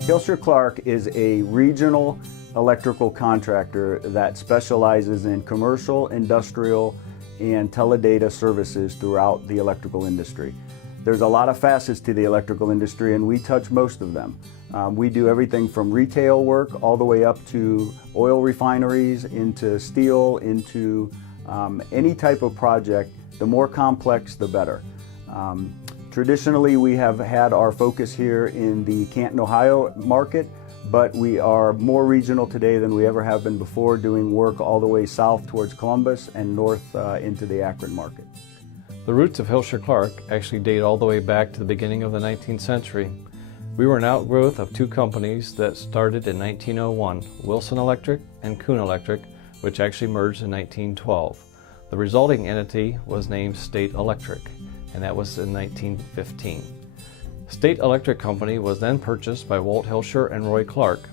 Hilscher-Clarke is a regional electrical contractor that specializes in commercial, industrial, and teledata services throughout the electrical industry. There's a lot of facets to the electrical industry, and we touch most of them. We do everything from retail work all the way up to oil refineries, into steel, into any type of project. The more complex, the better. Traditionally, we have had our focus here in the Canton, Ohio market, but we are more regional today than we ever have been before, doing work all the way south towards Columbus and north into the Akron market. The roots of Hilscher-Clarke actually date all the way back to the beginning of the 19th century. We were an outgrowth of two companies that started in 1901, Wilson Electric and Kuhn Electric, which actually merged in 1912. The resulting entity was named State Electric, and that was in 1915. State Electric Company was then purchased by Walt Hilscher and Roy Clarke,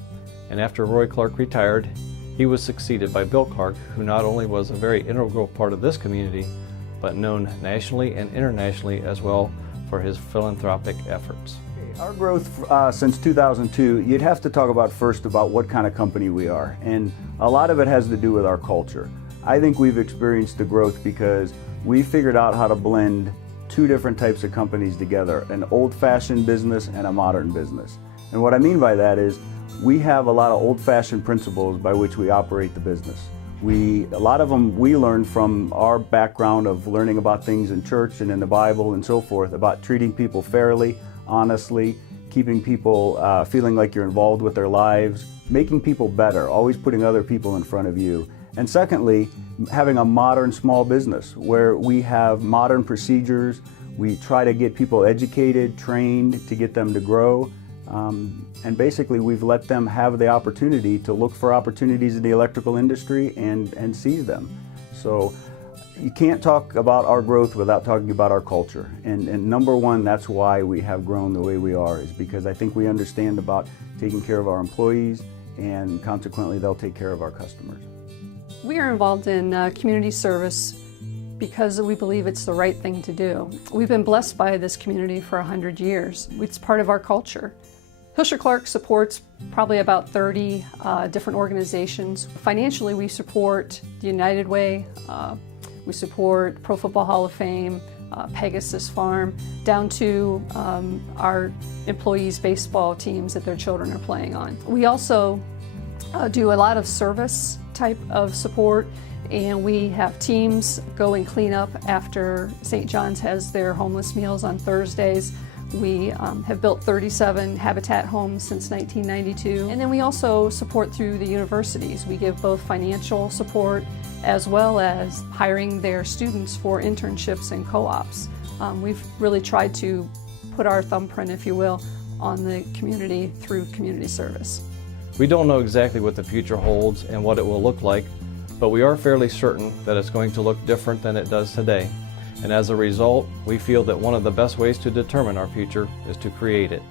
and after Roy Clarke retired, he was succeeded by Bill Clarke, who not only was a very integral part of this community, but known nationally and internationally as well for his philanthropic efforts. Our growth since 2002, you'd have to talk about first about what kind of company we are, and a lot of it has to do with our culture. I think we've experienced the growth because we figured out how to blend two different types of companies together, an old-fashioned business and a modern business. And what I mean by that is we have a lot of old-fashioned principles by which we operate the business. A lot of them we learned from our background of learning about things in church and in the Bible and so forth, about treating people fairly, honestly, keeping people feeling like you're involved with their lives, making people better, always putting other people in front of you. And secondly, having a modern small business where we have modern procedures. We try to get people educated, trained to get them to grow. And basically we've let them have the opportunity to look for opportunities in the electrical industry and seize them. So you can't talk about our growth without talking about our culture. And number one, that's why we have grown the way we are, is because I think we understand about taking care of our employees, and consequently they'll take care of our customers. We are involved in community service because we believe it's the right thing to do. We've been blessed by this community for 100 years. It's part of our culture. Hilscher-Clarke supports probably about 30 different organizations. Financially, we support the United Way, we support Pro Football Hall of Fame, Pegasus Farm, down to our employees' baseball teams that their children are playing on. We also do a lot of service type of support, and we have teams go and clean up after St. John's has their homeless meals on Thursdays. We have built 37 Habitat homes since 1992. And then we also support through the universities. We give both financial support as well as hiring their students for internships and co-ops. We've really tried to put our thumbprint, if you will, on the community through community service. We don't know exactly what the future holds and what it will look like, but we are fairly certain that it's going to look different than it does today. And as a result, we feel that one of the best ways to determine our future is to create it.